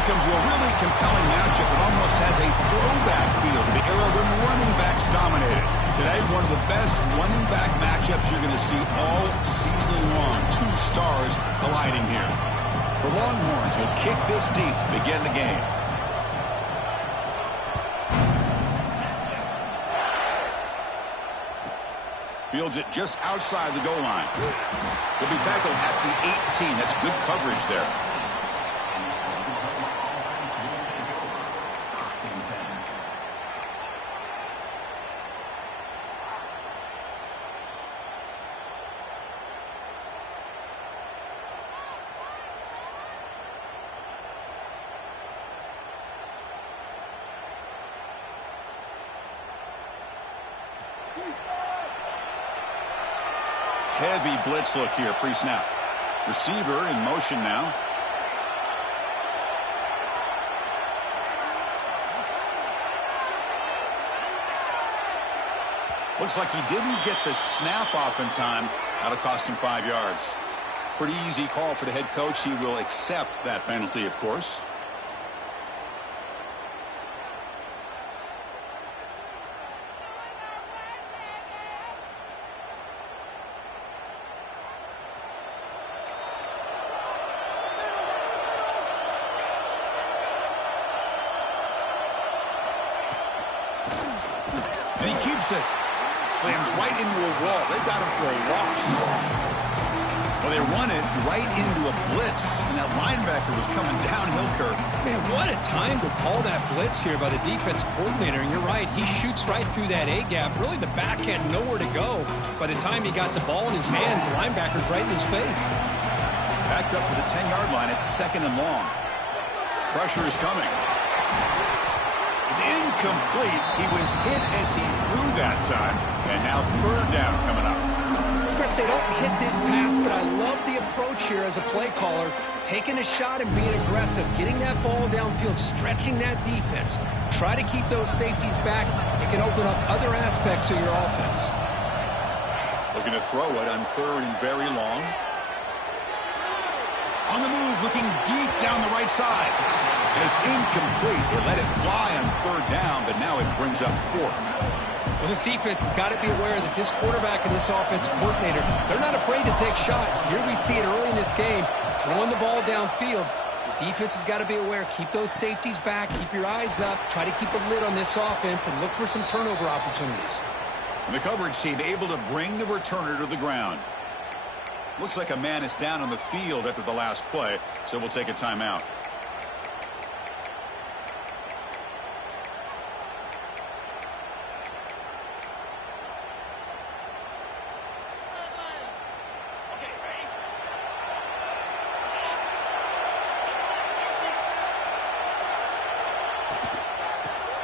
Welcome to a really compelling matchup that almost has a throwback feel to the era when running backs dominated. Today, one of the best running back matchups you're going to see all season long. Two stars colliding here. The Longhorns will kick this deep to begin the game. Fields it just outside the goal line. He'll be tackled at the 18. That's good coverage there. Heavy blitz look here pre-snap. Receiver in motion now. Looks like he didn't get the snap off in time. That'll cost him 5 yards. Pretty easy call for the head coach. He will accept that penalty, of course. And he keeps it. Slams right into a wall. They've got him for a loss. Well, they run it right into a blitz, and that linebacker was coming downhill, Kirk. Man, what a time to call that blitz here by the defense coordinator. And you're right, he shoots right through that A-gap. Really, the back had nowhere to go. By the time he got the ball in his hands, the linebacker's right in his face. Backed up to the 10-yard line. It's 2nd and long. Pressure is coming. It's incomplete. He was hit as he threw that time. And now 3rd down coming up. Chris, they don't hit this pass, but I love the approach here as a play caller. Taking a shot and being aggressive. Getting that ball downfield, stretching that defense. Try to keep those safeties back. It can open up other aspects of your offense. Looking to throw it on 3rd and very long. On the move, looking deep down the right side. And it's incomplete. They let it fly on third down, but now it brings up fourth. Well, this defense has got to be aware that this quarterback and this offensive coordinator, they're not afraid to take shots. Here we see it early in this game, throwing the ball downfield. The defense has got to be aware. Keep those safeties back. Keep your eyes up. Try to keep a lid on this offense and look for some turnover opportunities. And the coverage team able to bring the returner to the ground. Looks like a man is down on the field after the last play, so we'll take a timeout.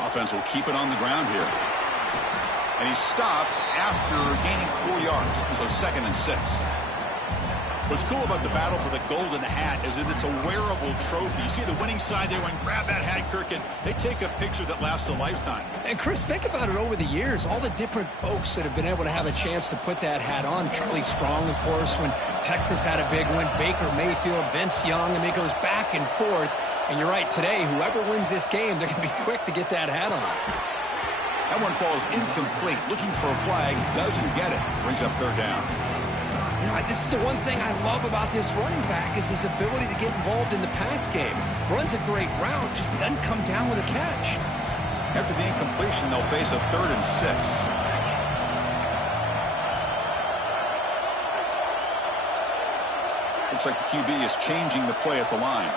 Offense will keep it on the ground here. And he's stopped after gaining 4 yards, so 2nd and 6. What's cool about the battle for the golden hat is that it's a wearable trophy. You see the winning side there, when grab that hat, Kirk, and they take a picture that lasts a lifetime. And Chris, think about it over the years, all the different folks that have been able to have a chance to put that hat on. Charlie Strong, of course, when Texas had a big one. Baker Mayfield, Vince Young. I mean, it goes back and forth. And you're right, today, whoever wins this game, they're going to be quick to get that hat on. That one falls incomplete. Looking for a flag, doesn't get it. Brings up third down. You know, this is the one thing I love about this running back is his ability to get involved in the pass game. Runs a great route, just doesn't come down with a catch. After the incompletion, they'll face a 3rd and 6. Looks like the QB is changing the play at the line.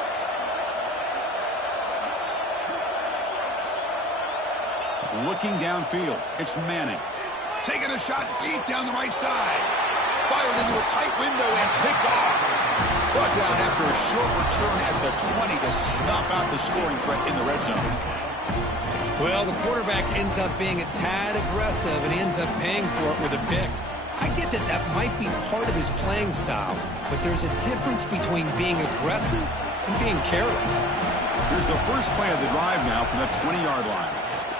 Looking downfield, it's Manning. Taking a shot deep down the right side. Fired into a tight window and picked off. Brought down after a short return at the 20 to snuff out the scoring threat in the red zone. Well, the quarterback ends up being a tad aggressive, and he ends up paying for it with a pick. I get that that might be part of his playing style, but there's a difference between being aggressive and being careless. Here's the first play of the drive now from the 20-yard line.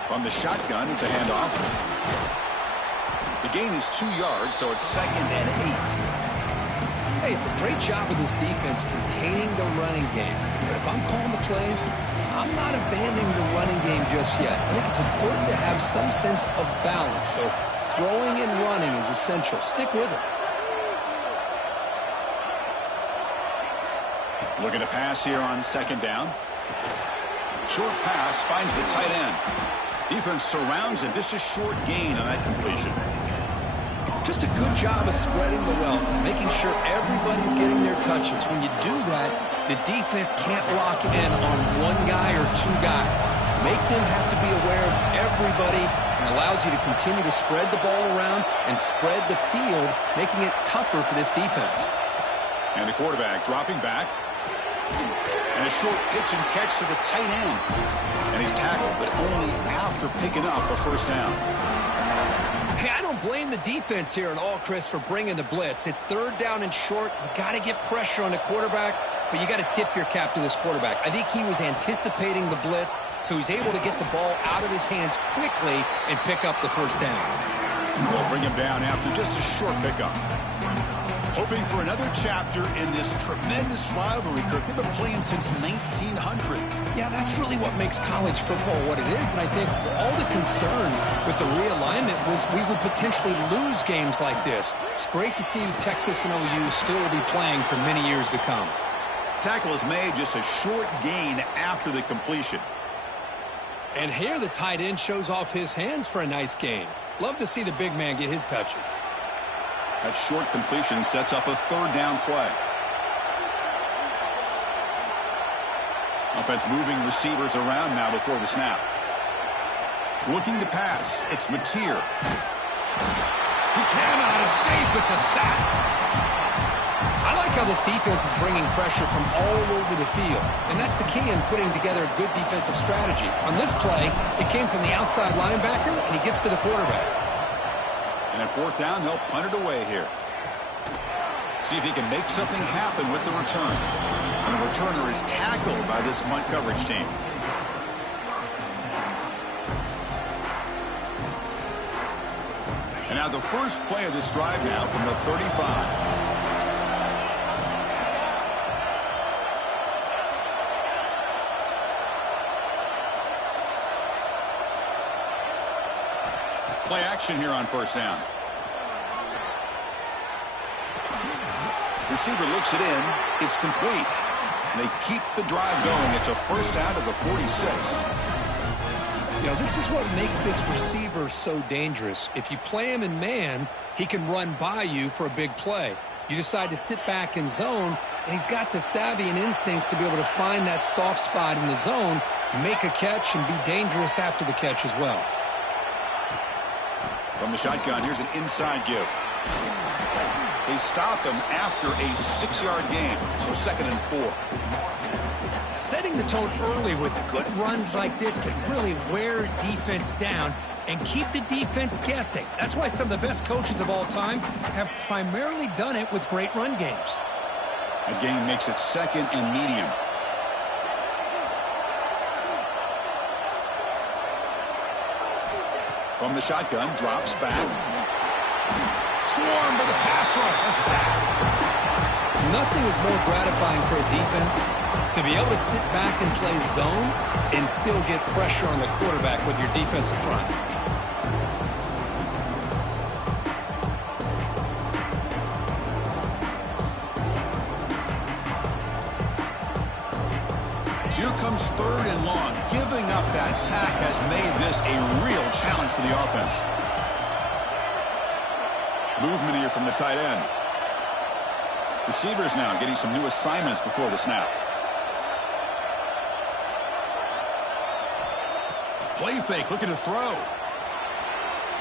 From the shotgun, it's a handoff. The gain is 2 yards, so it's 2nd and 8. Hey, it's a great job of this defense containing the running game. But if I'm calling the plays, I'm not abandoning the running game just yet. I think it's important to have some sense of balance. So throwing and running is essential. Stick with it. Looking to pass here on 2nd down. Short pass finds the tight end. Defense surrounds him. Just a short gain on that completion. Just a good job of spreading the wealth, making sure everybody's getting their touches. When you do that, the defense can't lock in on one guy or 2 guys. Make them have to be aware of everybody, and allows you to continue to spread the ball around and spread the field, making it tougher for this defense. And the quarterback dropping back. And a short pitch and catch to the tight end. And he's tackled, but only after picking up a first down. Hey, I don't blame the defense here at all, Chris, for bringing the blitz. It's 3rd down and short. You got to get pressure on the quarterback, but you got to tip your cap to this quarterback. I think he was anticipating the blitz, so he's able to get the ball out of his hands quickly and pick up the first down. They'll bring him down after just a short pickup. Hoping for another chapter in this tremendous rivalry, Kirk. They've been playing since 1900. Yeah, that's really what makes college football what it is. And I think all the concern with the realignment was we would potentially lose games like this. It's great to see Texas and OU still be playing for many years to come. Tackle is made, just a short gain after the completion. And here the tight end shows off his hands for a nice gain. Love to see the big man get his touches. That short completion sets up a 3rd down play. Offense moving receivers around now before the snap. Looking to pass. It's Mateer. He cannot escape. It's a sack. I like how this defense is bringing pressure from all over the field. And that's the key in putting together a good defensive strategy. On this play, it came from the outside linebacker, and he gets to the quarterback. And at 4th down, they'll punt it away here. See if he can make something happen with the return. And the returner is tackled by this punt coverage team. And now the first play of this drive now from the 35. Play action here on first down. Receiver looks it in. It's complete. And they keep the drive going. It's a first down to the 46. You know, this is what makes this receiver so dangerous. If you play him in man, he can run by you for a big play. You decide to sit back in zone, and he's got the savvy and instincts to be able to find that soft spot in the zone, make a catch, and be dangerous after the catch as well. From the shotgun, here's an inside give. They stop him after a 6-yard gain, so 2nd and 4. Setting the tone early with good runs like this can really wear defense down and keep the defense guessing. That's why some of the best coaches of all time have primarily done it with great run games. A gain makes it 2nd and medium. From the shotgun, drops back. Swarm for the pass rush, a sack. Nothing is more gratifying for a defense to be able to sit back and play zone and still get pressure on the quarterback with your defensive front. So here comes 3rd and long. Giving up that sack has made this a real challenge for the offense. Movement here from the tight end. Receivers now getting some new assignments before the snap. Play fake, looking to throw.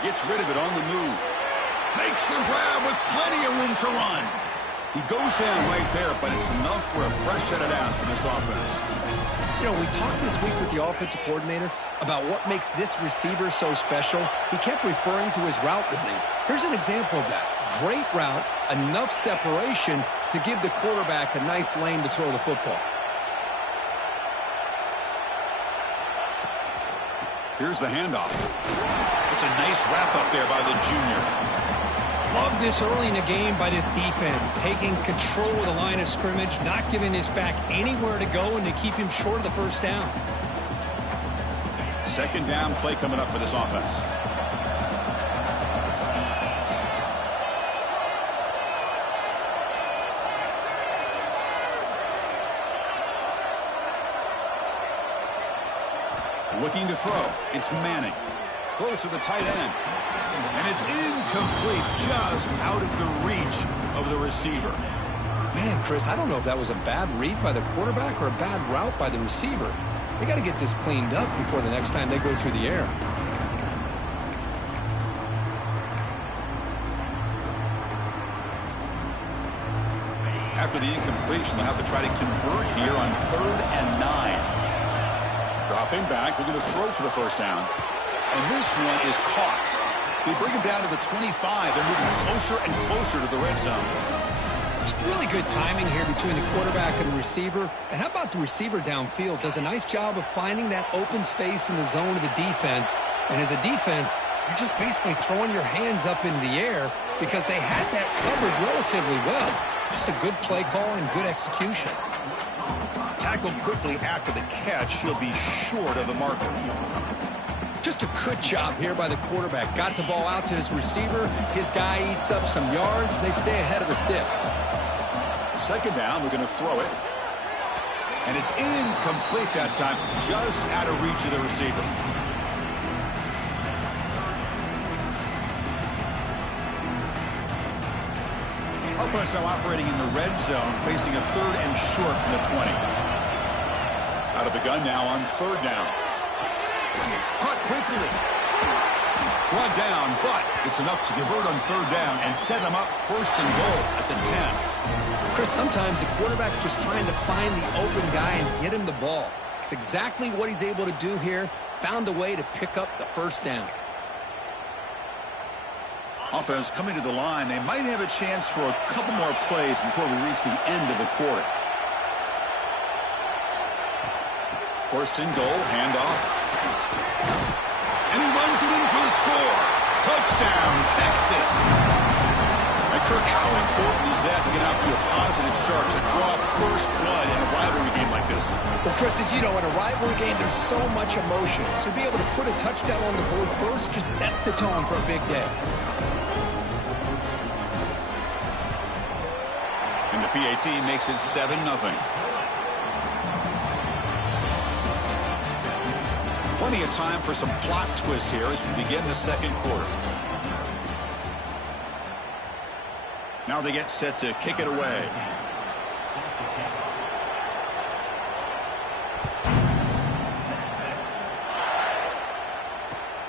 Gets rid of it on the move. Makes the grab with plenty of room to run. He goes down right there, but it's enough for a fresh set of downs for this offense. You know, we talked this week with the offensive coordinator about what makes this receiver so special. He kept referring to his route running. Here's an example of that. Great route, enough separation to give the quarterback a nice lane to throw the football. Here's the handoff. It's a nice wrap up there by the junior. Love this early in the game by this defense, taking control of the line of scrimmage, not giving this back anywhere to go, and to keep him short of the first down. 2nd down play coming up for this offense. Looking to throw. It's Manning. Throws to the tight end. And it's incomplete, just out of the reach of the receiver. Man, Chris, I don't know if that was a bad read by the quarterback or a bad route by the receiver. They got to get this cleaned up before the next time they go through the air. After the incompletion, they'll have to try to convert here on 3rd and 9. Dropping back, looking to throw for the first down. And this one is caught. They bring him down to the 25. They're moving closer and closer to the red zone. It's really good timing here between the quarterback and the receiver. And how about the receiver downfield? Does a nice job of finding that open space in the zone of the defense. And as a defense, you're just basically throwing your hands up in the air because they had that covered relatively well. Just a good play call and good execution. Tackled quickly after the catch. He'll be short of the marker. Just a good job here by the quarterback. Got the ball out to his receiver. His guy eats up some yards. They stay ahead of the sticks. 2nd down, we're going to throw it. And it's incomplete that time, just out of reach of the receiver. Offense now operating in the red zone, facing a 3rd and short from the 20. Out of the gun now on 3rd down. Caught quickly. Brought down, but it's enough to convert on 3rd down and set them up 1st and goal at the 10. Chris, sometimes the quarterback's just trying to find the open guy and get him the ball. It's exactly what he's able to do here. Found a way to pick up the first down. Offense coming to the line. They might have a chance for a couple more plays before we reach the end of the quarter. 1st and goal, handoff. And he runs it in for the score. Touchdown, Texas. A Kirk, how important is that to get off to a positive start, to draw first blood in a rivalry game like this? Well, Chris, as you know, in a rivalry game, there's so much emotion. So to be able to put a touchdown on the board first just sets the tone for a big day. And the PAT makes it 7-0. Plenty of time for some plot twists here as we begin the second quarter. Now they get set to kick it away.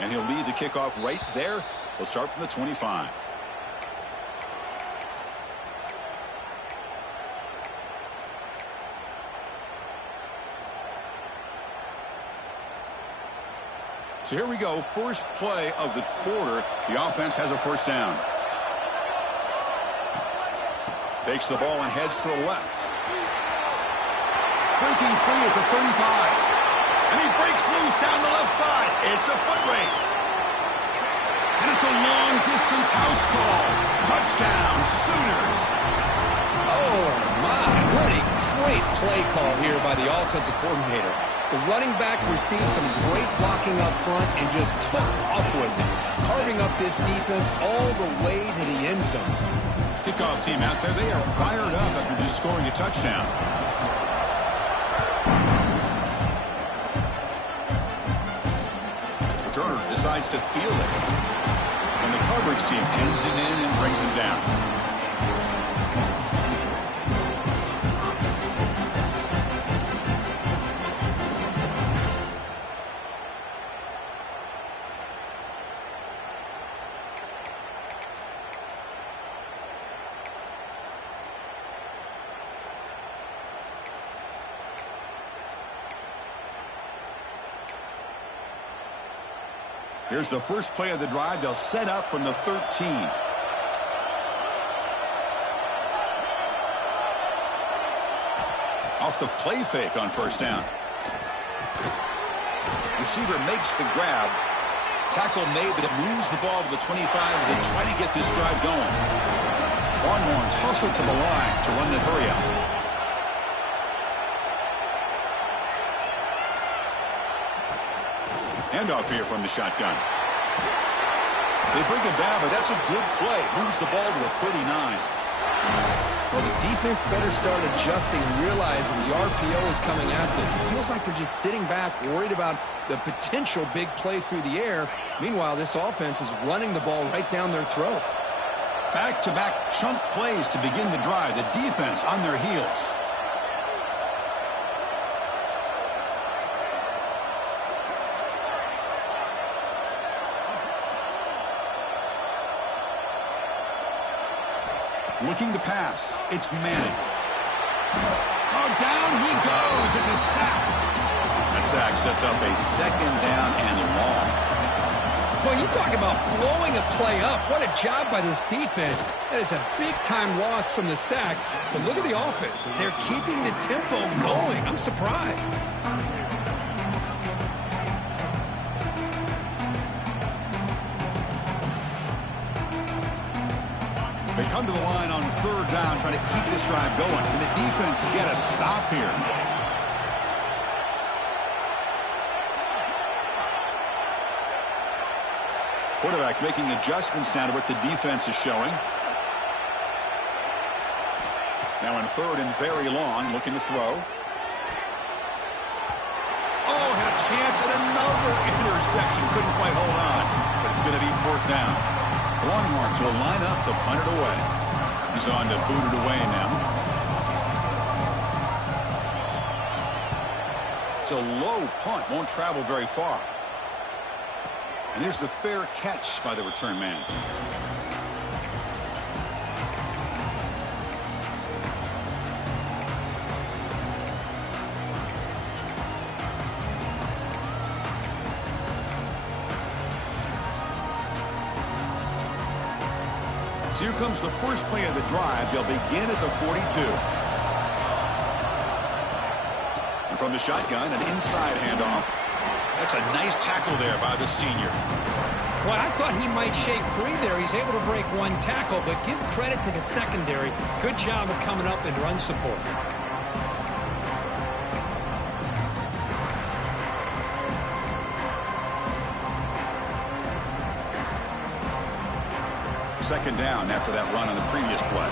And he'll lead the kickoff right there. He'll start from the 25. So here we go, first play of the quarter. The offense has a first down. Takes the ball and heads to the left. Breaking free at the 35. And he breaks loose down the left side. It's a foot race. And it's a long-distance house call. Touchdown, Sooners. Oh, my. What a great play call here by the offensive coordinator. The running back received some great blocking up front and just took off with it, carving up this defense all the way to the end zone. Kickoff team out there, they are fired up after just scoring a touchdown. Turner decides to field it. And the coverage team pins it in and brings him down. Here's the first play of the drive. They'll set up from the 13. Off the play fake on first down. Receiver makes the grab. Tackle made, but it moves the ball to the 25 as they try to get this drive going. Longhorns hustle to the line to run the hurry up. Handoff here from the shotgun. They bring him down, but that's a good play. Moves the ball to the 39. Well, the defense better start adjusting and realizing the RPO is coming at them. It feels like they're just sitting back, worried about the potential big play through the air. Meanwhile, this offense is running the ball right down their throat. Back-to-back chunk plays to begin the drive. The defense on their heels. Looking to pass. It's Manning. Oh, down he goes. It's a sack. That sack sets up a second down and long. Well, you talk about blowing a play up. What a job by this defense. That is a big-time loss from the sack. But look at the offense. They're keeping the tempo going. I'm surprised. They come to the line on third down, trying to keep this drive going. Can the defense get a stop here? Quarterback making adjustments now to what the defense is showing. Now in third and very long, looking to throw. Oh, had a chance at another interception. Couldn't quite hold on, but it's going to be fourth down. Longhorns will line up to punt it away. He's on to boot it away now. It's a low punt, won't travel very far. And here's the fair catch by the return man. So here comes the first play of the drive. They'll begin at the 42. And from the shotgun, an inside handoff. That's a nice tackle there by the senior. Well, I thought he might shake free there. He's able to break one tackle, but give credit to the secondary. Good job of coming up and run support. Second down after that run on the previous play.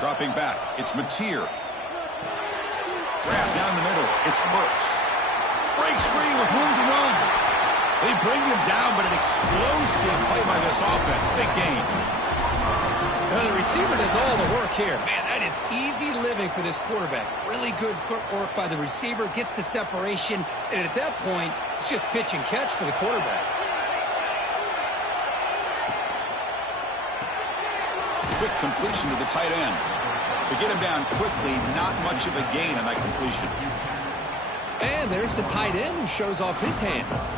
Dropping back, it's Mateer. Grab down the middle, it's Burks. Breaks free with room to run. They bring him down, but an explosive play by this offense. Big game. Well, the receiver does all the work here. Man, that is easy living for this quarterback. Really good footwork by the receiver, gets the separation, and at that point, it's just pitch and catch for the quarterback. Quick completion to the tight end. To get him down quickly, not much of a gain on that completion. And there's the tight end who shows off his hands.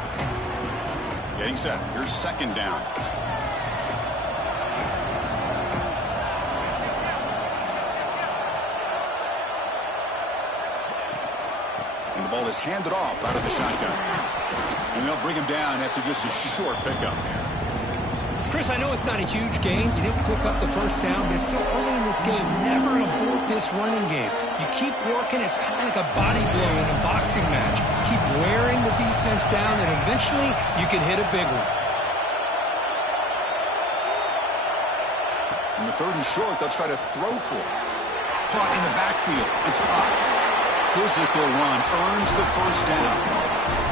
Getting set. Here's second down. And the ball is handed off out of the shotgun. And they'll bring him down after just a short pickup. Chris, I know it's not a huge gain. You didn't pick up the first down, but it's so early in this game. Never abort this running game. You keep working. It's kind of like a body blow in a boxing match. Keep wearing the defense down, and eventually you can hit a big one. In the third and short, they'll try to throw for it. Caught in the backfield. It's Potts. Physical run earns the first down.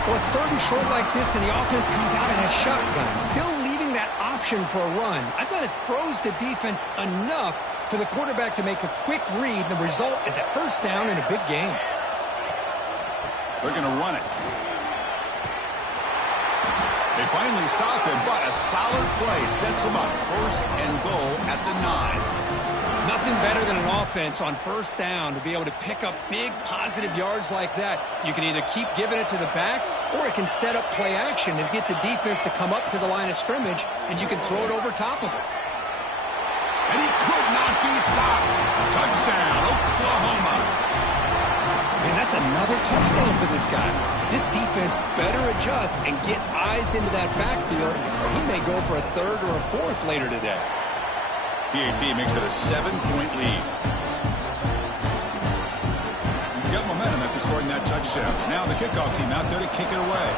Well, it's third and short like this, and the offense comes out in a shotgun. Still leaving that option for a run. I thought it throws the defense enough for the quarterback to make a quick read. The result is a first down in a big game. They're going to run it. They finally stop him, but a solid play sets him up. First and goal at the 9. Nothing better than an offense on first down to be able to pick up big positive yards like that. You can either keep giving it to the back, or it can set up play action and get the defense to come up to the line of scrimmage, and you can throw it over top of it. And he could not be stopped. Touchdown, Oklahoma. Man, that's another touchdown for this guy. This defense better adjust and get eyes into that backfield, or he may go for a third or a fourth later today. PAT makes it a 7-point lead. You've got momentum after scoring that touchdown. Now the kickoff team out there to kick it away.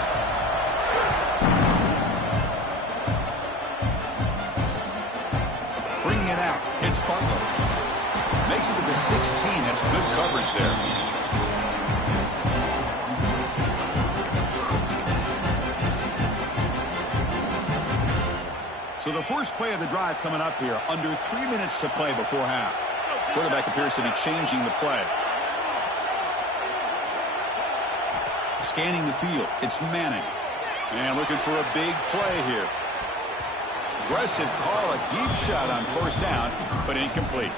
Bringing it out. It's Butler. Makes it to the 16. That's good coverage there. So the first play of the drive coming up here. Under 3 minutes to play before half. Quarterback appears to be changing the play. Scanning the field. It's Manning. And looking for a big play here. Aggressive call. A deep shot on first down, but incomplete.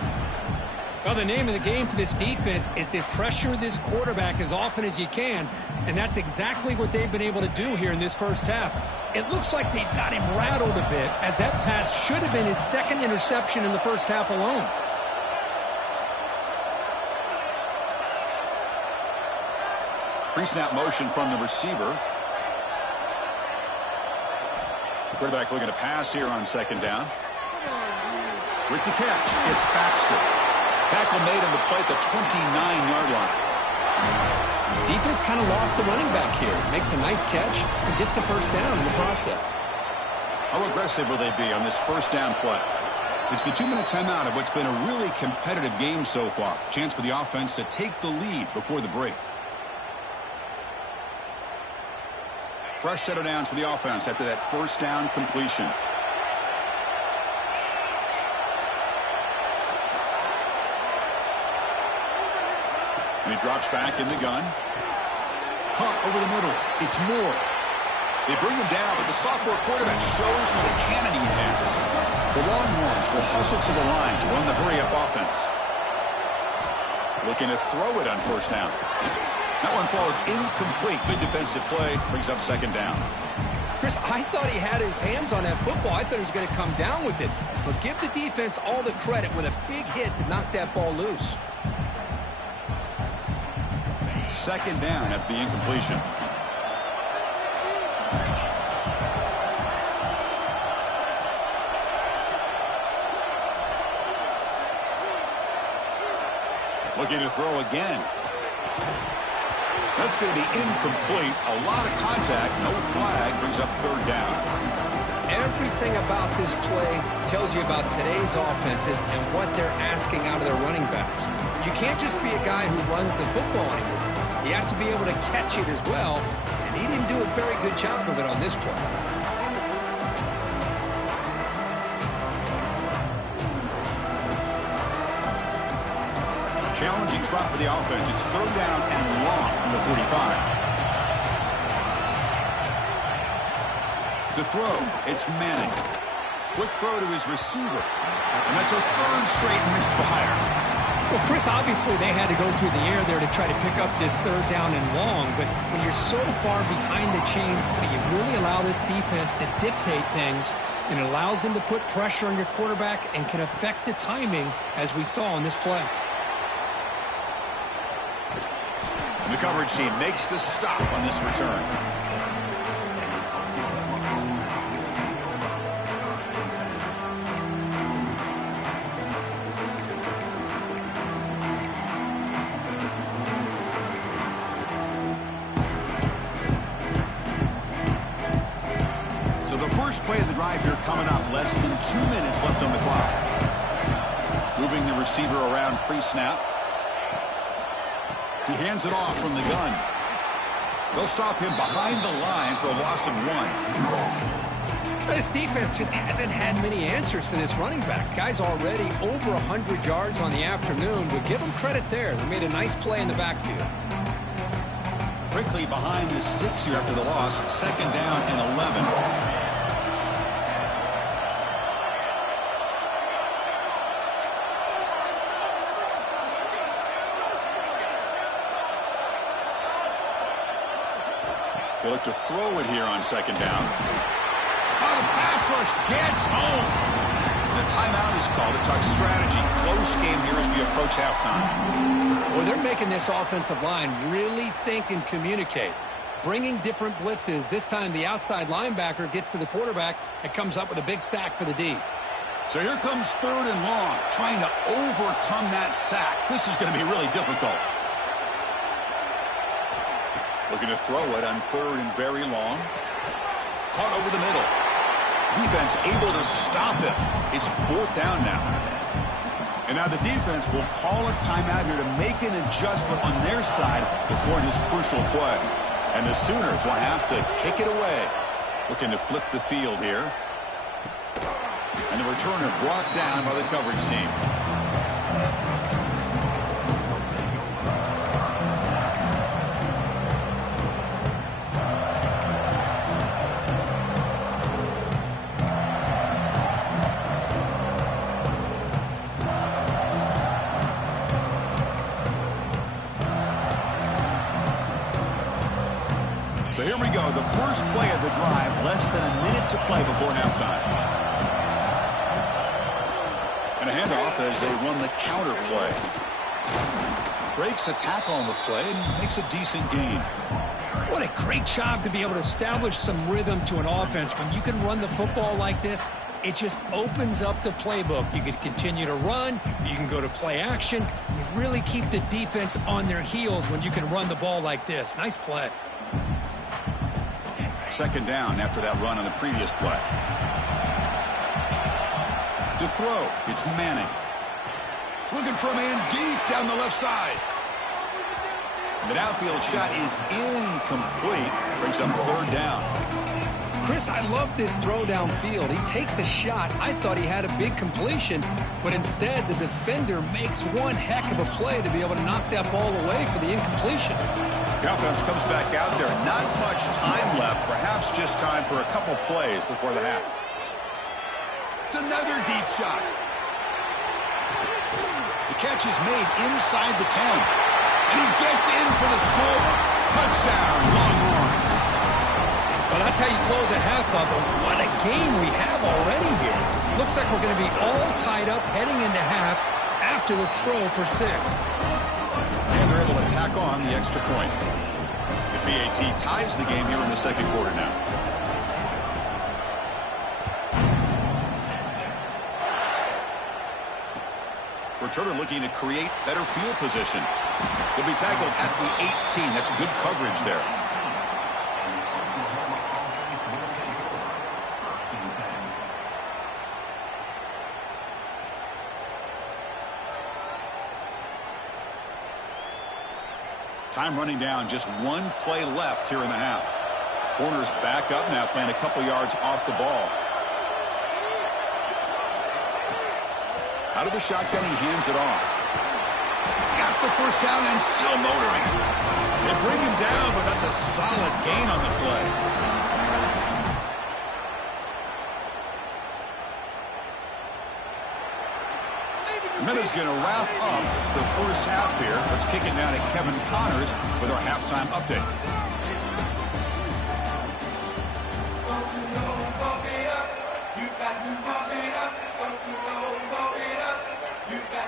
Well, the name of the game for this defense is to pressure this quarterback as often as you can, and that's exactly what they've been able to do here in this first half. It looks like they've got him rattled a bit, as that pass should have been his second interception in the first half alone. Pre-snap motion from the receiver. The quarterback looking to pass here on second down. With the catch, it's Baxter. Tackle made on the play at the 29-yard line. Defense kind of lost the running back here. Makes a nice catch and gets the first down in the process. How aggressive will they be on this first down play? It's the 2-minute timeout of what's been a really competitive game so far. Chance for the offense to take the lead before the break. Fresh set of downs for the offense after that first down completion. And he drops back in the gun. Caught over the middle. It's Moore. They bring him down, but the sophomore quarterback shows what a cannon he has. The Longhorns will hustle to the line to run the hurry-up offense. Looking to throw it on first down. That one falls incomplete. Good defensive play. Brings up second down. Chris, I thought he had his hands on that football. I thought he was going to come down with it. But give the defense all the credit with a big hit to knock that ball loose. Second down after the incompletion. Looking to throw again. That's going to be incomplete. A lot of contact. No flag. Brings up third down. Everything about this play tells you about today's offenses and what they're asking out of their running backs. You can't just be a guy who runs the football anymore. You have to be able to catch it as well, and he didn't do a very good job of it on this play. Challenging spot for the offense. It's third down and long from the 45. To throw, it's Manning. Quick throw to his receiver. And that's a third straight misfire. Well, Chris, obviously they had to go through the air there to try to pick up this third down and long, but when you're so far behind the chains, you really allow this defense to dictate things, and it allows them to put pressure on your quarterback and can affect the timing, as we saw on this play. The coverage team makes the stop on this return. So the first play of the drive here coming up. Less than 2 minutes left on the clock. Moving the receiver around pre-snap. He hands it off from the gun. They'll stop him behind the line for a loss of 1. This defense just hasn't had many answers for this running back. Guy's already over 100 yards on the afternoon, but give them credit there. They made a nice play in the backfield. Quickly behind the sticks here after the loss. Second down and 11. They look to throw it here on second down. Oh, the pass rush gets home. And a timeout is called to talk strategy. Close game here as we approach halftime. Well, they're making this offensive line really think and communicate. Bringing different blitzes. This time the outside linebacker gets to the quarterback and comes up with a big sack for the D. So here comes third and long. Trying to overcome that sack. This is going to be really difficult. Looking to throw it on third and very long. Caught over the middle. Defense able to stop him. It's fourth down now. And now the defense will call a timeout here to make an adjustment on their side before this crucial play. And the Sooners will have to kick it away. Looking to flip the field here. And the returner brought down by the coverage team. So here we go, the first play of the drive, less than a minute to play before halftime. And a handoff as they run the counter play. Breaks a tackle on the play and makes a decent gain. What a great job to be able to establish some rhythm to an offense. When you can run the football like this, it just opens up the playbook. You can continue to run. You can go to play action. You really keep the defense on their heels when you can run the ball like this. Nice play. Second down after that run on the previous play. To throw, it's Manning. Looking for a man deep down the left side. The downfield shot is incomplete. Brings up third down. Chris, I love this throw downfield. He takes a shot. I thought he had a big completion, but instead the defender makes one heck of a play to be able to knock that ball away for the incompletion. The offense comes back out there. Not much time left. Perhaps just time for a couple plays before the half. It's another deep shot. The catch is made inside the 10. And he gets in for the score. Touchdown, Longhorns. Well, that's how you close a half up. But what a game we have already here. Looks like we're going to be all tied up heading into half after the throw for 6. And they're able to tack on the extra point. The BAT ties the game here in the second quarter now. Returner looking to create better field position. He'll be tackled at the 18. That's good coverage there. Time running down, just one play left here in the half. Corner's back up now, playing a couple yards off the ball. Out of the shotgun, he hands it off. Got the first down and still motoring. They bring him down, but that's a solid gain on the play. The minute's going to wrap up the first half here. Let's kick it now to Kevin Connors with our halftime update.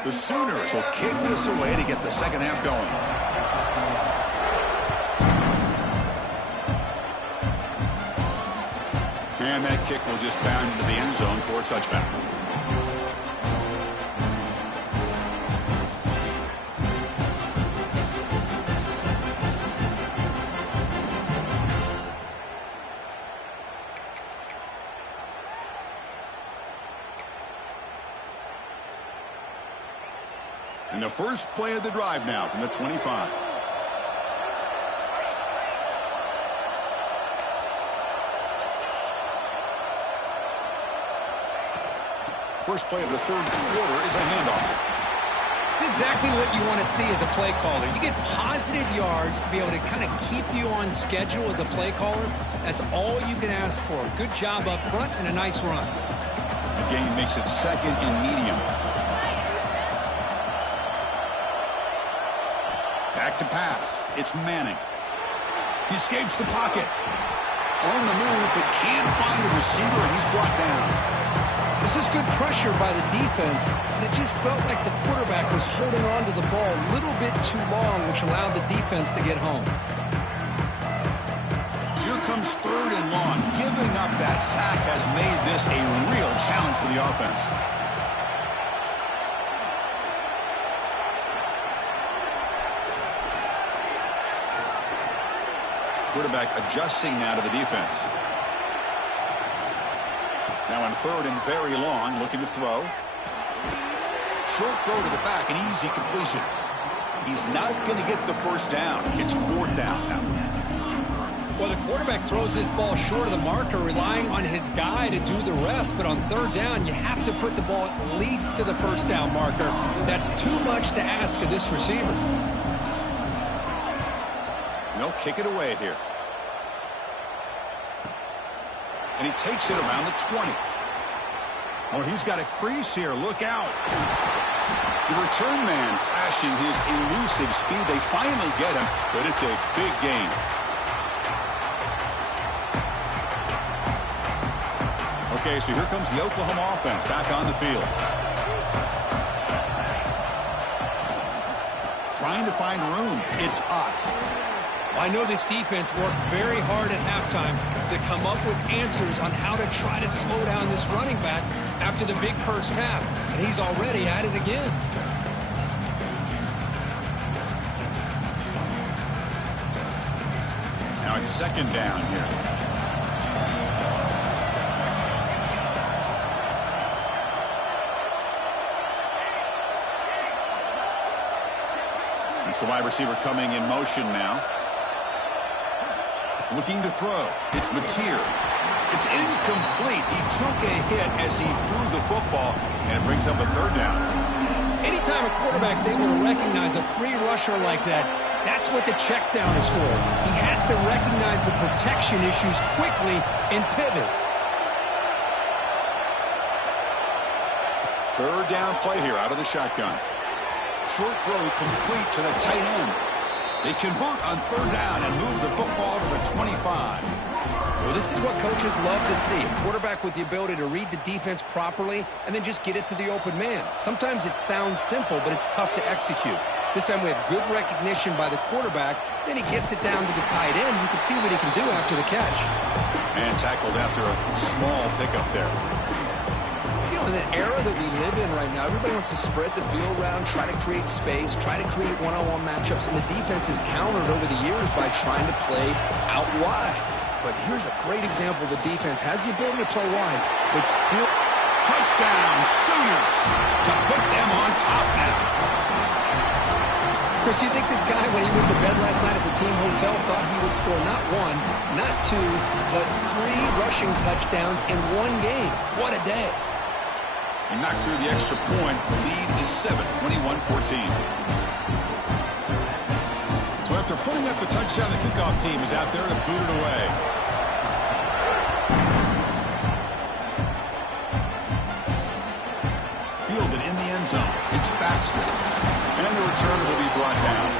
The Sooners will kick this away to get the second half going. And that kick will just bound into the end zone for a touchback. And the first play of the drive now from the 25. First play of the third quarter is a handoff. It's exactly what you want to see as a play caller. You get positive yards to be able to kind of keep you on schedule as a play caller. That's all you can ask for. Good job up front and a nice run. The game makes it second and medium. Back to pass. It's Manning. He escapes the pocket. On the move, but can't find a receiver, and he's brought down. This is good pressure by the defense, but it just felt like the quarterback was holding on to the ball a little bit too long, which allowed the defense to get home. So here comes third and long. Giving up that sack has made this a real challenge for the offense. Quarterback adjusting now to the defense. Now on third and very long, looking to throw. Short throw to the back, an easy completion. He's not going to get the first down. It's fourth down now. Well, the quarterback throws this ball short of the marker, relying on his guy to do the rest. But on third down, you have to put the ball at least to the first down marker. That's too much to ask of this receiver. No, kick it away here. And he takes it around the 20. Oh, he's got a crease here. Look out. The return man flashing his elusive speed. They finally get him, but it's a big gain. Okay, so here comes the Oklahoma offense back on the field. Trying to find room. It's Ott. I know this defense worked very hard at halftime to come up with answers on how to try to slow down this running back after the big first half, and he's already at it again. Now it's second down here. It's the wide receiver coming in motion now. Looking to throw. It's Mateer. It's incomplete. He took a hit as he threw the football, and it brings up a third down. Anytime a quarterback's able to recognize a free rusher like that, that's what the check down is for. He has to recognize the protection issues quickly and pivot. Third down play here out of the shotgun. Short throw complete to the tight end. They convert on third down and move the football to the 25. Well, this is what coaches love to see. A quarterback with the ability to read the defense properly and then just get it to the open man. Sometimes it sounds simple, but it's tough to execute. This time we have good recognition by the quarterback. Then he gets it down to the tight end. You can see what he can do after the catch. And tackled after a small pickup there. You know, in the era that we live in right now, everybody wants to spread the field around, try to create space, try to create one-on-one matchups, and the defense is countered over the years by trying to play out wide. But here's a great example. The defense has the ability to play wide, but still... Touchdown, Sooners, to put them on top now. Chris, you think this guy, when he went to bed last night at the team hotel, thought he would score not one, not two, but 3 rushing touchdowns in one game? What a day. He knocked through the extra point. The lead is 7, 21-14. So after putting up a touchdown, the kickoff team is out there to boot it away. Fielded in the end zone. It's Baxter. And the returner will be brought down.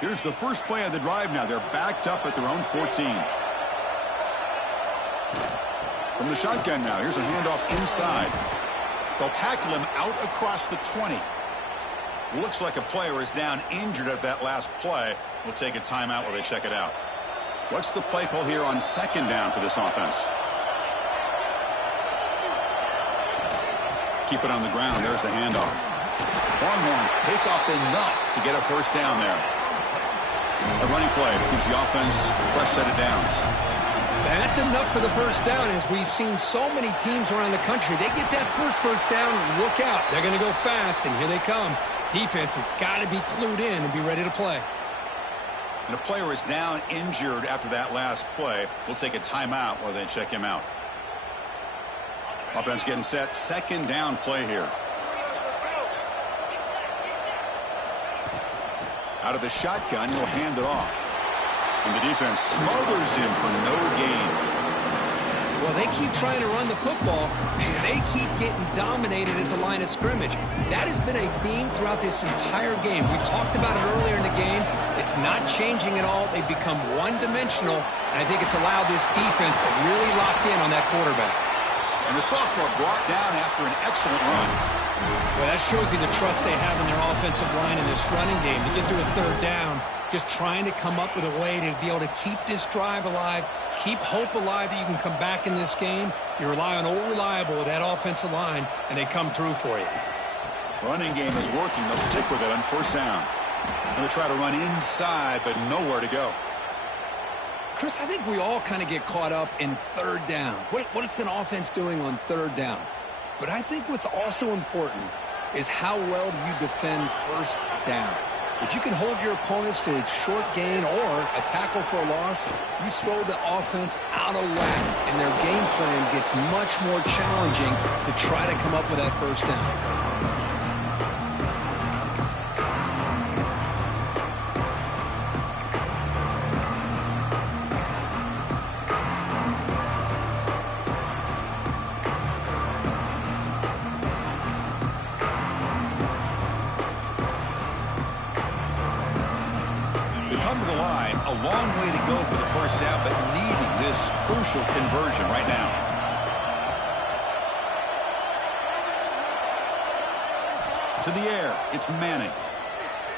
Here's the first play of the drive now. They're backed up at their own 14. From the shotgun now, here's a handoff inside. They'll tackle him out across the 20. Looks like a player is down injured at that last play. We'll take a timeout while they check it out. What's the play call here on second down for this offense? Keep it on the ground. There's the handoff. Longhorns pick up enough to get a first down there. A running play gives the offense a fresh set of downs. That's enough for the first down. As we've seen so many teams around the country, they get that first down, look out. They're going to go fast, and here they come. Defense has got to be clued in and be ready to play. And a player is down injured after that last play. We'll take a timeout while they check him out. Offense getting set. Second down play here. Out of the shotgun, he'll hand it off. And the defense smothers him for no gain. Well, they keep trying to run the football, and they keep getting dominated at the line of scrimmage. That has been a theme throughout this entire game. We've talked about it earlier in the game. It's not changing at all. They've become one-dimensional, and I think it's allowed this defense to really lock in on that quarterback. And the sophomore brought down after an excellent run. Well, that shows you the trust they have in their offensive line in this running game. To get to a third down, just trying to come up with a way to be able to keep this drive alive, keep hope alive that you can come back in this game. You rely on Old Reliable with that offensive line, and they come through for you. Running game is working. They'll stick with it on first down. And they try to run inside, but nowhere to go. Chris, I think we all kind of get caught up in third down. What's an offense doing on third down? But I think what's also important is how well do you defend first down. If you can hold your opponents to a short gain or a tackle for a loss, you throw the offense out of whack, and their game plan gets much more challenging to try to come up with that first down. Come to the line, a long way to go for the first down, but needing this crucial conversion right now. To the air, it's Manning.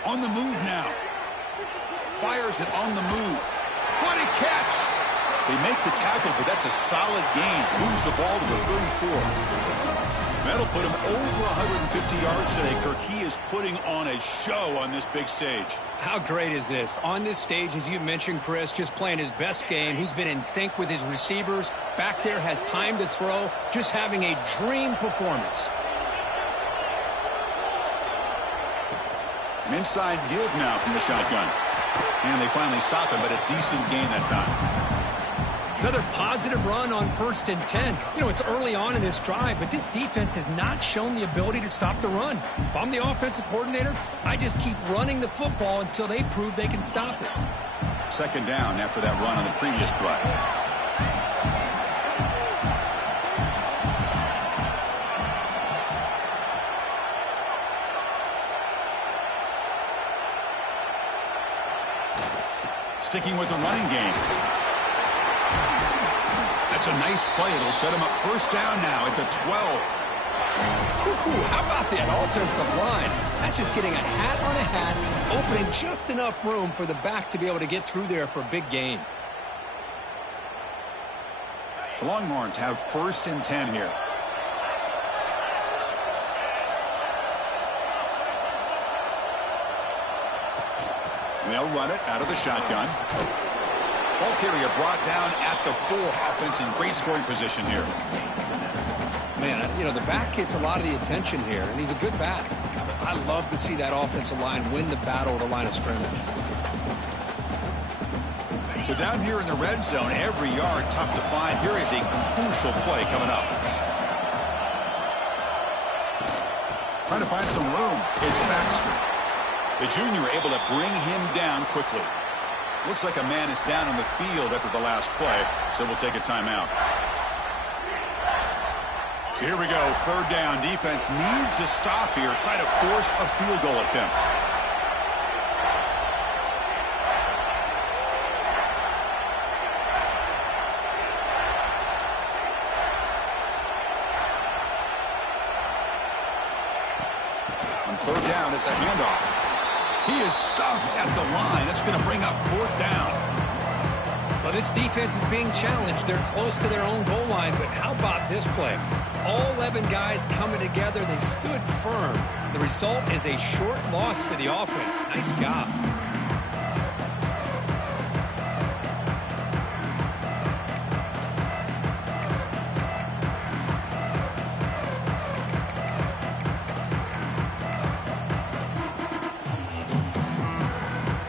On the move now. Fires it on the move. What a catch! They make the tackle, but that's a solid gain. Moves the ball to the 34. That'll put him over 150 yards today, Kirk. He is putting on a show on this big stage. How great is this? On this stage, as you mentioned, Chris, just playing his best game. He's been in sync with his receivers. Back there, has time to throw. Just having a dream performance. An inside give now from the shotgun. And they finally stop him, but a decent gain that time. Another positive run on 1st and 10. You know, it's early on in this drive, but this defense has not shown the ability to stop the run. If I'm the offensive coordinator, I just keep running the football until they prove they can stop it. Second down after that run on the previous play. Sticking with the running game. That's a nice play. It'll set him up first down now at the 12. How about that offensive line? That's just getting a hat on a hat, opening just enough room for the back to be able to get through there for a big gain. The Longhorns have first and 10 here. And they'll run it out of the shotgun. Ball carrier brought down at the 4. Offense in great scoring position here. Man, you know, the back gets a lot of the attention here, and he's a good back. I love to see that offensive line win the battle at the line of scrimmage. So down here in the red zone, every yard tough to find. Here is a crucial play coming up. Trying to find some room. It's Baxter. The junior able to bring him down quickly. Looks like a man is down on the field after the last play, so we'll take a timeout. So here we go, third down. Defense needs a stop here. Try to force a field goal attempt. On third down, it's a handoff. He is stuffed at the line. It's going to bring up fourth down. Well, this defense is being challenged. They're close to their own goal line, but how about this play? All 11 guys coming together. They stood firm. The result is a short loss for the offense. Nice job.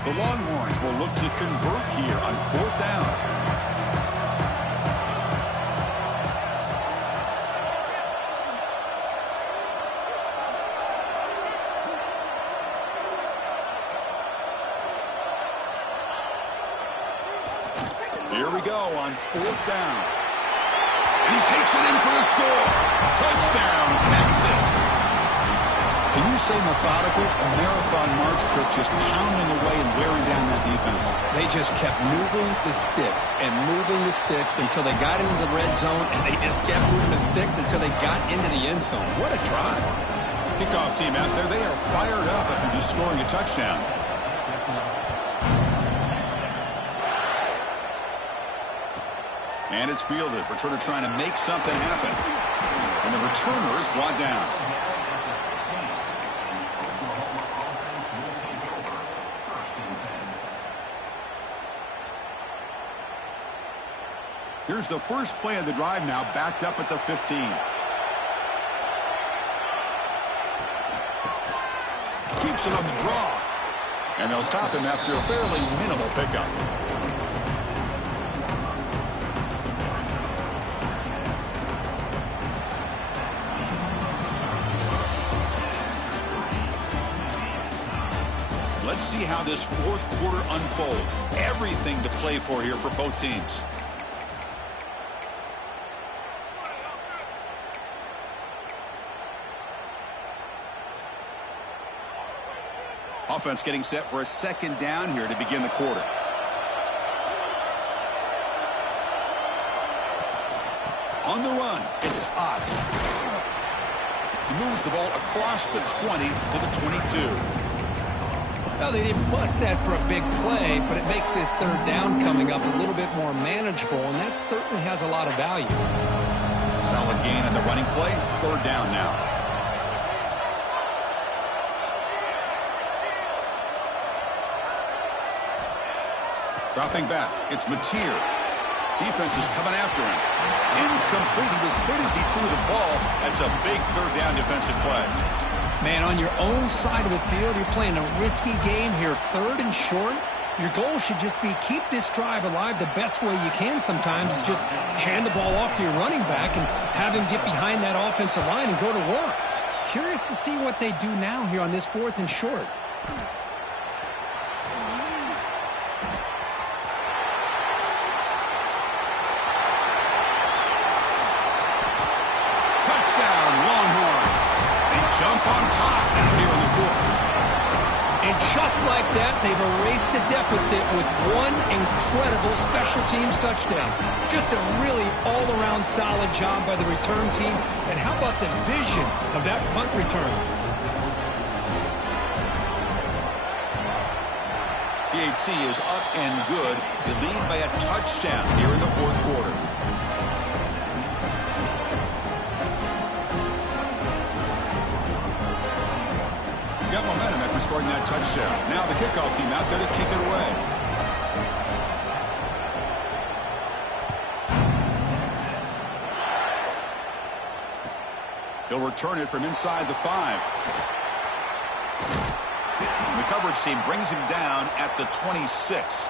The Longhorns will look to convert here on fourth down. Here we go on fourth down. And he takes it in for the score. Touchdown, Texas. Can you say methodical? A marathon march, Kirk, just pounding away and wearing down that defense. They just kept moving the sticks and moving the sticks until they got into the red zone, and they just kept moving the sticks until they got into the end zone. What a drive. Kickoff team out there, they are fired up after just scoring a touchdown. And it's fielded. Returner trying to make something happen. And the returner is brought down. Here's the first play of the drive now, backed up at the 15. Keeps it on the draw. And they'll stop him after a fairly minimal pickup. Let's see how this fourth quarter unfolds. Everything to play for here for both teams. Offense getting set for a second down here to begin the quarter. On the run, it's Ott. He moves the ball across the 20 to the 22. Well, they didn't bust that for a big play, but it makes this third down coming up a little bit more manageable, and that certainly has a lot of value. Solid gain on the running play. Third down now. Dropping back, it's Mateer. Defense is coming after him. Incomplete. He was hit as he threw the ball. That's a big third down defensive play. Man, on your own side of the field, you're playing a risky game here, third and short. Your goal should just be keep this drive alive the best way you can sometimes. Is just hand the ball off to your running back and have him get behind that offensive line and go to work. Curious to see what they do now here on this fourth and short. Touchdown, Longhorns. They jump on top now here in the fourth. And just like that, they've erased the deficit with one incredible special teams touchdown. Just a really all-around solid job by the return team. And how about the vision of that punt return? PAT is up and good. They lead by a touchdown here in the fourth quarter. Got momentum after scoring that touchdown. Now the kickoff team out there to kick it away. He'll return it from inside the 5. The coverage team brings him down at the 26.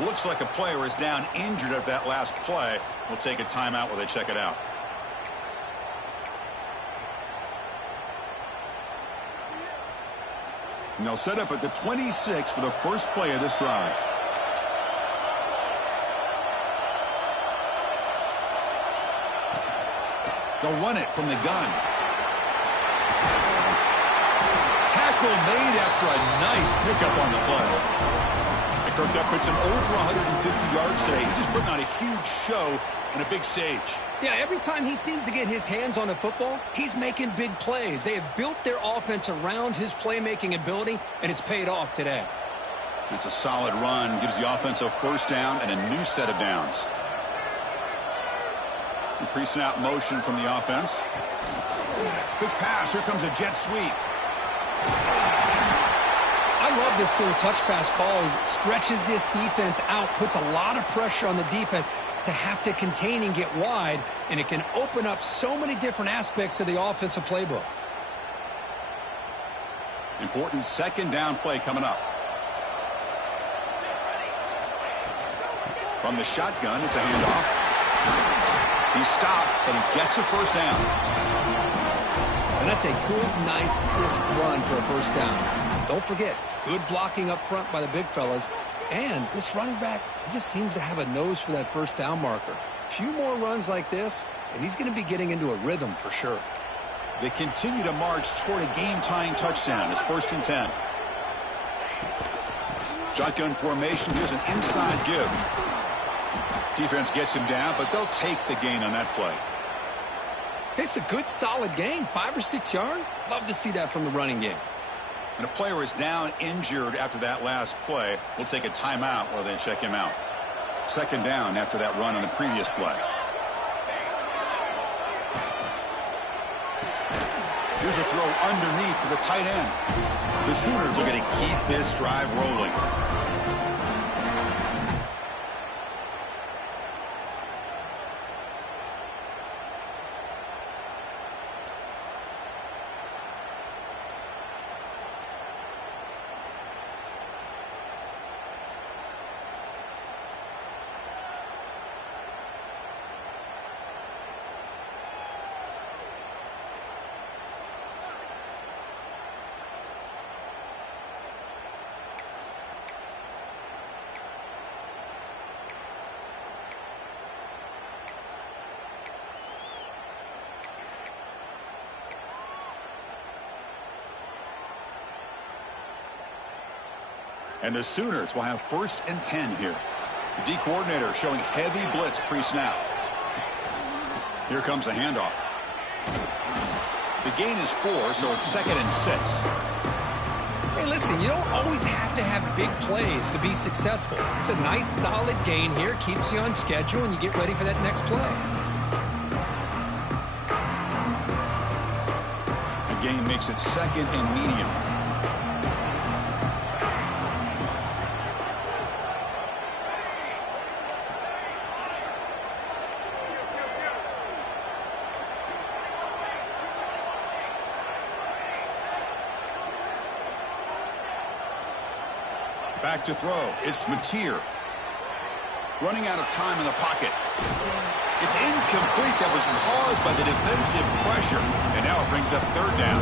Looks like a player is down injured at that last play. We'll take a timeout while they check it out. And they'll set up at the 26 for the first play of this drive. They'll run it from the gun. Tackle made after a nice pickup on the play. And Kirk, that puts him over 150 yards today. He's just putting on a huge show on a big stage. Yeah, every time he seems to get his hands on a football, he's making big plays. They have built their offense around his playmaking ability, and it's paid off today. It's a solid run. Gives the offense a first down and a new set of downs. Pre-snap motion from the offense. Quick pass. Here comes a jet sweep. I love this little touch pass call. It stretches this defense out, puts a lot of pressure on the defense to have to contain and get wide, and it can open up so many different aspects of the offensive playbook. Important second down play coming up. From the shotgun, it's a handoff. He stopped, but he gets a first down. And that's a good, nice, crisp run for a first down. Don't forget, good blocking up front by the big fellas. And this running back, he just seems to have a nose for that first down marker. A few more runs like this, and he's going to be getting into a rhythm for sure. They continue to march toward a game-tying touchdown. It's 1st and 10. Shotgun formation. Here's an inside give. Defense gets him down, but they'll take the gain on that play. It's a good, solid gain. 5 or 6 yards. Love to see that from the running game. And a player is down injured after that last play. We'll take a timeout while they check him out. Second down after that run on the previous play. Here's a throw underneath to the tight end. The Sooners are going to keep this drive rolling. And the Sooners will have 1st and 10 here. The D coordinator showing heavy blitz pre-snap. Here comes a handoff. The gain is 4, so it's 2nd and 6. Hey, listen, you don't always have to have big plays to be successful. It's a nice, solid gain here. Keeps you on schedule, and you get ready for that next play. The gain makes it 2nd and medium. Back to throw. It's Mateer. Running out of time in the pocket. It's incomplete. That was caused by the defensive pressure. And now it brings up 3rd down.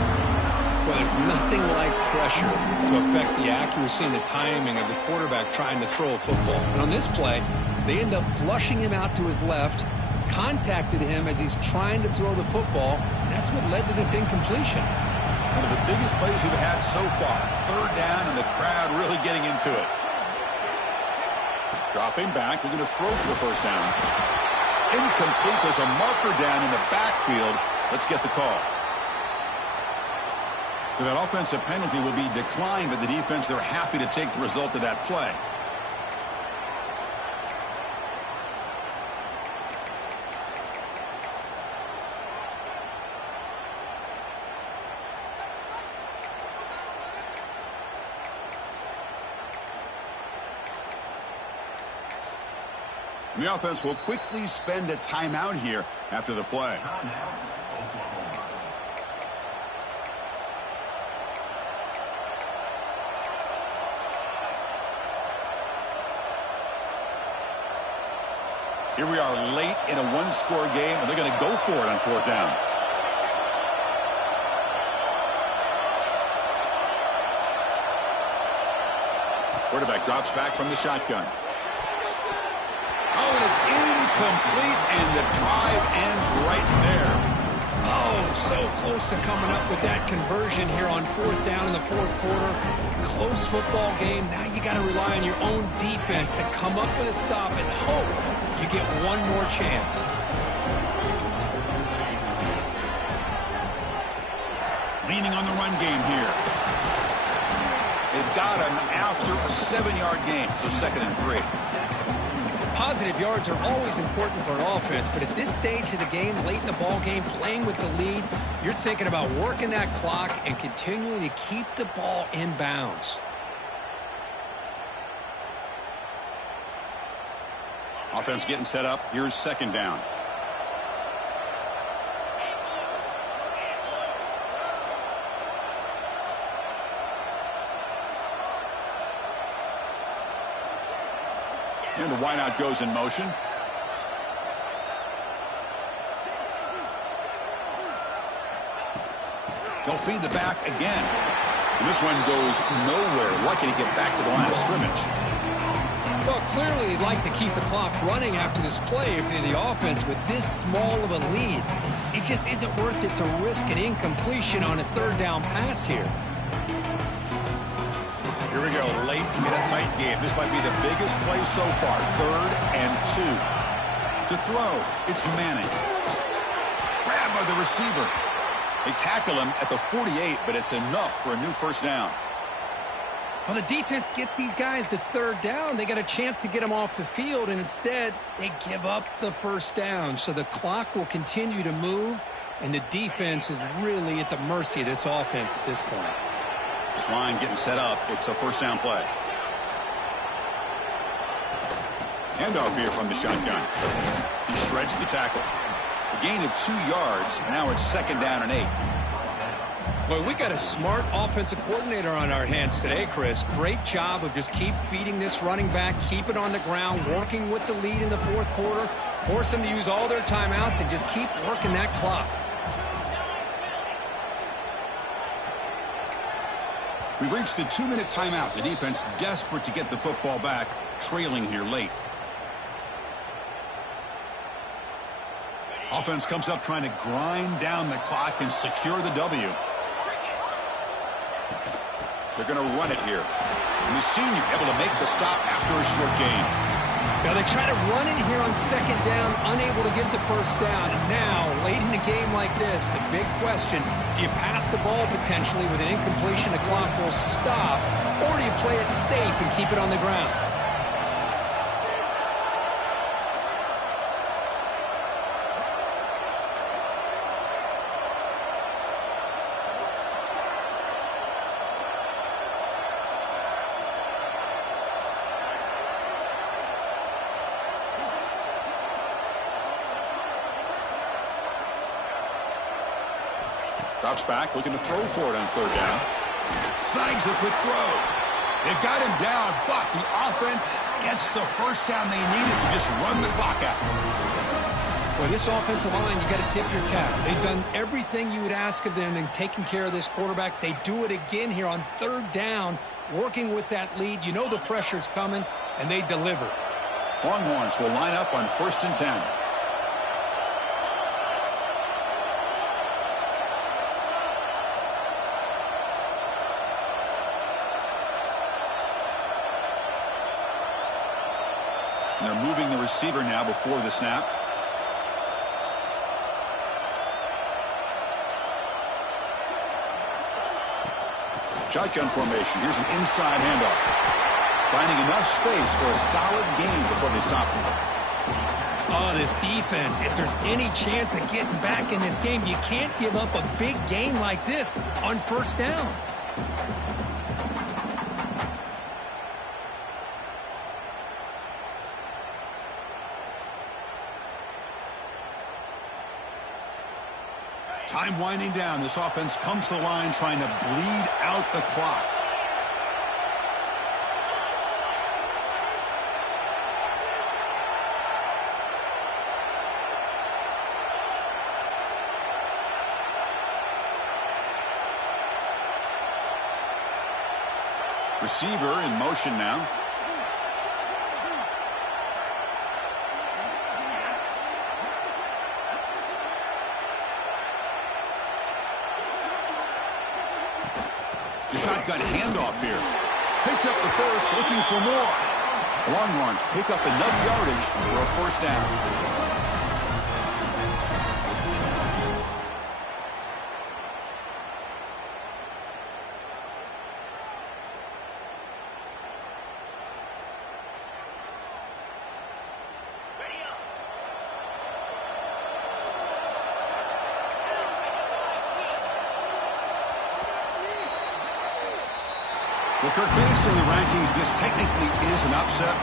Well, there's nothing like pressure to affect the accuracy and the timing of the quarterback trying to throw a football. And on this play, they end up flushing him out to his left, contacted him as he's trying to throw the football, and that's what led to this incompletion. One of the biggest plays we've had so far. Third down, and the crowd really getting into it. Dropping back, looking to throw for the first down. Incomplete. There's a marker down in the backfield. Let's get the call. So that offensive penalty will be declined, but the defense, they're happy to take the result of that play. The offense will quickly spend a timeout here after the play. Here we are late in a one-score game, and they're going to go for it on fourth down. Quarterback drops back from the shotgun. Oh, and it's incomplete, and the drive ends right there. Oh, so close to coming up with that conversion here on fourth down in the fourth quarter. Close football game. Now you got to rely on your own defense to come up with a stop and hope you get one more chance. Leaning on the run game here. They've got him after a 7-yard gain, so 2nd and 3. Positive yards are always important for an offense, but at this stage of the game, late in the ball game, playing with the lead, you're thinking about working that clock and continuing to keep the ball in bounds. Offense getting set up. Here's 2nd down. And the wideout goes in motion. They'll feed the back again. And this one goes nowhere. Lucky to get back to the line of scrimmage. Well, clearly they'd like to keep the clock running after this play if they're the offense with this small of a lead. It just isn't worth it to risk an incompletion on a third down pass here. Here we go, late in a tight game. This might be the biggest play so far. 3rd and 2. To throw, it's Manning. Grabbed by the receiver. They tackle him at the 48, but it's enough for a new first down. Well, the defense gets these guys to 3rd down. They got a chance to get them off the field, and instead they give up the first down. So the clock will continue to move, and the defense is really at the mercy of this offense at this point. This line getting set up. It's a first down play. Handoff here from the shotgun. He shreds the tackle. A gain of 2 yards. Now it's 2nd down and 8. Well, we got a smart offensive coordinator on our hands today, Chris. Great job of just keep feeding this running back, keep it on the ground, working with the lead in the fourth quarter, force them to use all their timeouts, and just keep working that clock. We've reached the 2-minute timeout. The defense desperate to get the football back, trailing here late. Offense comes up trying to grind down the clock and secure the W. They're going to run it here. And the senior able to make the stop after a short gain. Now they try to run it here on 2nd down, unable to get the first down. And now, late in a game like this, the big question, do you pass the ball potentially with an incompletion, the clock will stop, or do you play it safe and keep it on the ground? Drops back, looking to throw for it on 3rd down. Snags the quick throw. They've got him down, but the offense gets the first down they needed to just run the clock out. Well, this offensive line, you got to tip your cap. They've done everything you would ask of them in taking care of this quarterback. They do it again here on 3rd down, working with that lead. You know the pressure's coming, and they deliver. Longhorns will line up on 1st and 10. And they're moving the receiver now before the snap. Shotgun formation. Here's an inside handoff. Finding enough space for a solid gain before they stop him. Oh, this defense, if there's any chance of getting back in this game, you can't give up a big gain like this on first down. Time winding down. This offense comes to the line trying to bleed out the clock. Receiver in motion now. The shotgun handoff here. Picks up the first, looking for more. Longhorns pick up enough yardage for a first down. Well, Kirk, based on the rankings, this technically is an upset.